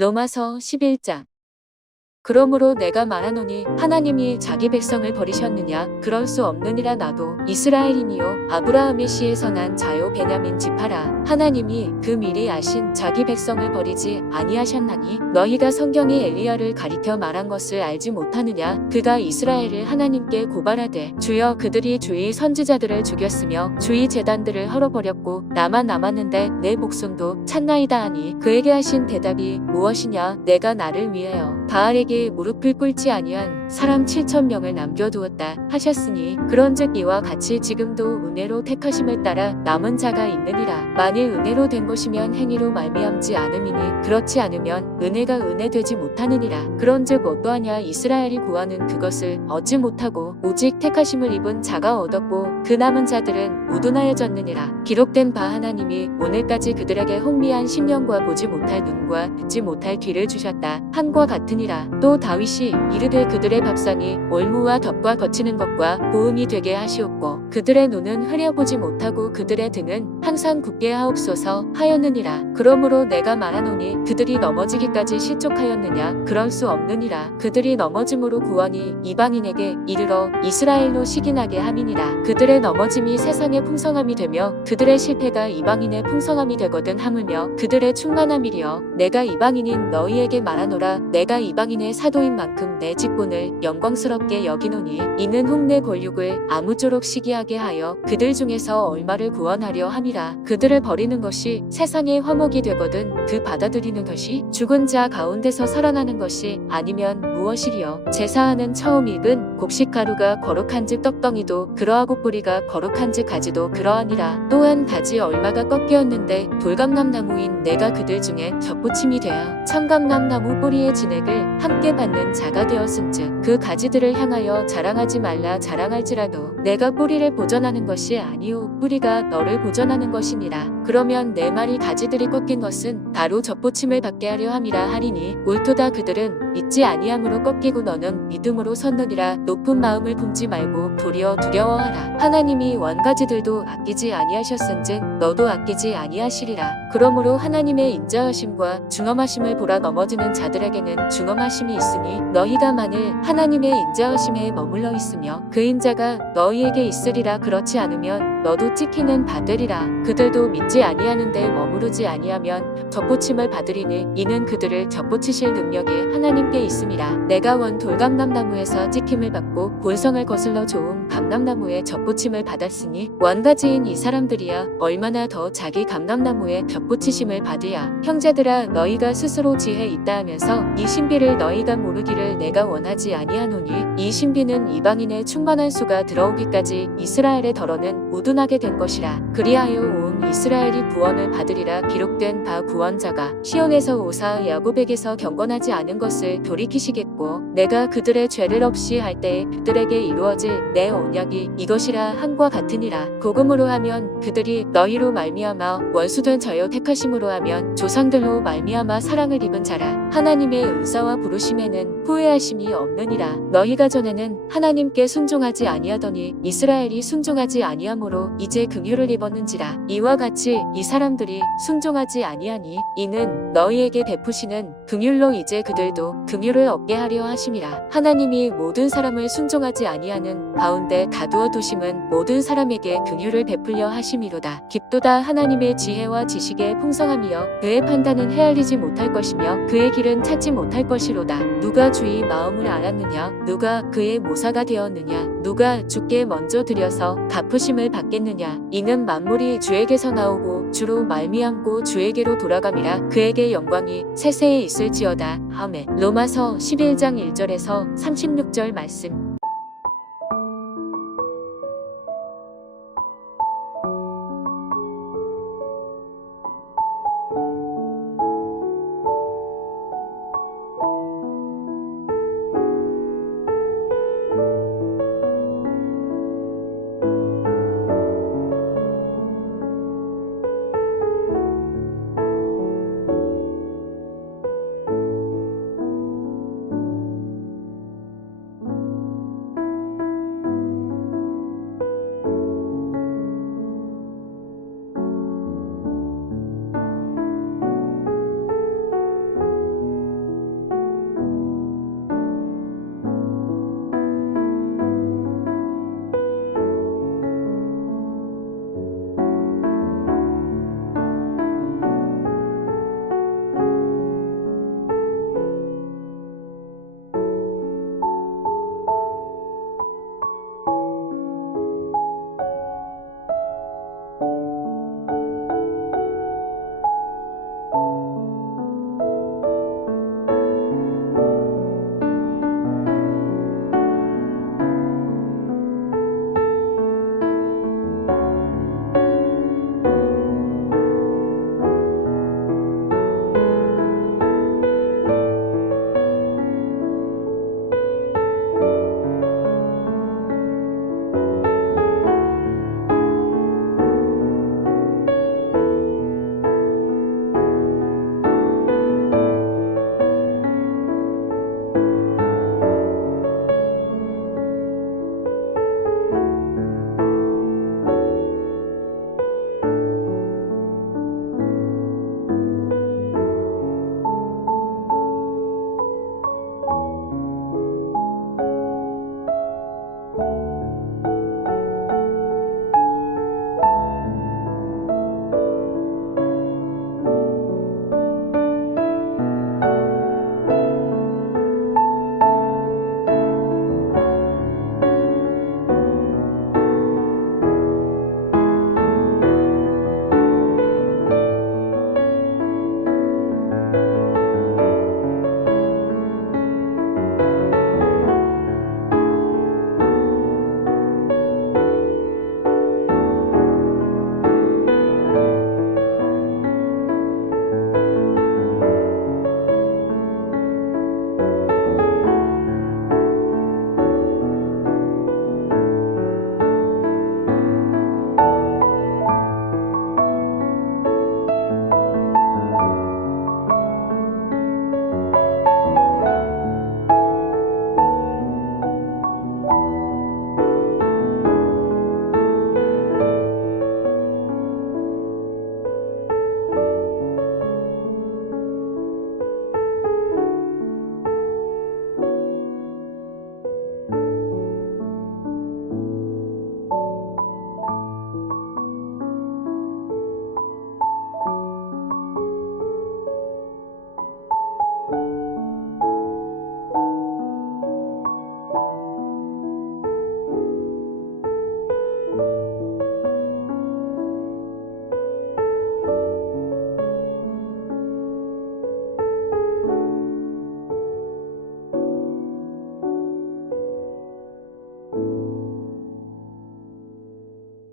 로마서 11장 그러므로 내가 말하노니 하나님이 자기 백성을 버리셨느냐? 그럴 수 없느니라 나도 이스라엘이니요. 아브라함의 씨에서 난 자요 베냐민 지파라. 하나님이 그 미리 아신 자기 백성을 버리지 아니하셨나니 너희가 성경이 엘리야를 가리켜 말한 것을 알지 못하느냐? 그가 이스라엘을 하나님께 고발하되 주여 그들이 주의 선지자들을 죽였으며 주의 재단들을 헐어버렸고 나만 남았는데 내 목숨도 찾나이다 하니 그에게 하신 대답이 무엇이냐? 내가 나를 위하여 바알에게 무릎을 꿇지 아니한 사람 7천 명을 남겨두었다 하셨으니 그런즉 이와 같이 지금도 은혜로 택하심을 따라 남은 자가 있느니라. 만일 은혜로 된 것이면 행위로 말미암지 않음이니 그렇지 않으면 은혜가 은혜되지 못하느니라. 그런즉 어떠하냐? 이스라엘이 구하는 그것을 얻지 못하고 오직 택하심을 입은 자가 얻었고 그 남은 자들은 우둔하여졌느니라. 기록된 바 하나님이 오늘까지 그들에게 홍미한 심령과 보지 못할 눈과 듣지 못할 귀를 주셨다. 한과 같으니라. 또 다윗이 이르되 그들의 밥상이 올무와 덮과 거치는 것과 보음이 되게 하시옵고 그들의 눈은 흐려보지 못하고 그들의 등은 항상 굳게 하옵소서 하였느니라. 그러므로 내가 말하노니 그들이 넘어지기까지 실족하였느냐? 그럴 수 없느니라. 그들이 넘어짐으로 구원이 이방인에게 이르러 이스라엘로 시기나게 함이니라. 그들의 넘어짐이 세상의 풍성함이 되며 그들의 실패가 이방인의 풍성함이 되거든 하물며 그들의 충만함이리여 내가 이방인인 너희에게 말하노라. 내가 이방인의 사도인 만큼 내 직분을 영광스럽게 여기노니 이는 흉내 권육을 아무쪼록 시기하게 하여 그들 중에서 얼마를 구원하려 함이라. 그들을 버리는 것이 세상의 화목이 되거든 그 받아들이는 것이 죽은 자 가운데서 살아나는 것이 아니면 무엇이리요? 제사하는 처음 익은 곡식가루가 거룩한즉 떡덩이도 그러하고 뿌리가 거룩한즉 가지도 그러하니라. 또한 가지 얼마가 꺾이었는데 돌감람 나무인 내가 그들 중에 겹붙임이 되어 청감람 나무 뿌리의 진액을 함께 받는 자가 되었음즉 그 가지들을 향하여 자랑하지 말라 자랑할지라도 내가 뿌리를 보전하는 것이 아니오 뿌리가 너를 보전하는 것이니라 그러면 내 말이 가지들이 꺾인 것은 바로 접붙임을 받게 하려 함이라 하리니 옳도다 그들은 믿지 아니함으로 꺾이고 너는 믿음으로 섰느니라 높은 마음을 품지 말고 도리어 두려워하라. 하나님이 원가지들도 아끼지 아니하셨은즉 너도 아끼지 아니하시리라. 그러므로 하나님의 인자하심과 중엄하심을 보라 넘어지는 자들에게는 중엄하심이 있으니 너희가 만일 하나님의 인자하심에 머물러 있으며 그 인자가 너희에게 있으리라 그렇지 않으면 너도 찍히는 바되리라. 그들도 믿지 아니하는 데 머무르지 아니하면 접붙임을 받으리니 이는 그들을 접붙이실 능력이 하나님께 있음이라 내가 원 돌감람나무에서 찍힘을 받고 본성을 거슬러 좋은 감람나무에 접붙임을 받았으니 원가지인 이 사람들이야 얼마나 더 자기 감람나무에 접붙이심을 받으야 형제들아 너희가 스스로 지혜 있다 하면서 이 신비를 너희가 모르기를 내가 원하지 아니하노니 이 신비는 이방인의 충만한 수가 들어오기까지 이스라엘의 덜어는 우둔하게 된 것이라. 그리하여 온 이스라엘이 구원을 받으리라 기록된 바 구원자가 시온에서 오사 야곱에게서 경건하지 않은 것을 돌이키시겠고 내가 그들의 죄를 없이 할 때에 그들에게 이루어질 내 언약이 이것이라 한과 같으니라. 복음으로 하면 그들이 너희로 말미암아 원수된 저여 택하심으로 하면 조상들로 말미암아 사랑을 입은 자라. 하나님의 은사와 부르심에는 후회하심이 없느니라. 너희가 전에는 하나님께 순종하지 아니하더니 이스라엘이 순종하지 아니하므로 이제 긍휼을 입었는지라. 이와 같이 이 사람들이 순종하지 아니하니 이는 너희에게 베푸시는 긍휼로 이제 그들도 긍휼을 얻게 하려 하심이라. 하나님이 모든 사람을 순종하지 아니하는 가운데 가두어 두심은 모든 사람에게 긍휼을 베풀려 하심이로다. 깊도다 하나님의 지혜와 지식의 풍성함이여 그의 판단은 헤아리지 못할 것이며 그의 길은 찾지 못할 것이로다. 누가 주의 마음을 알았느냐? 누가 그의 모사가 되었느냐? 누가 주께 먼저 드려서 갚으심을 받겠느냐? 이는 만물이 주에게 서 나오고 주로 말미암고 주에게로 돌아감이라 그에게 영광이 세세에 있을지어다. 아멘. 로마서 11장 1절에서 36절 말씀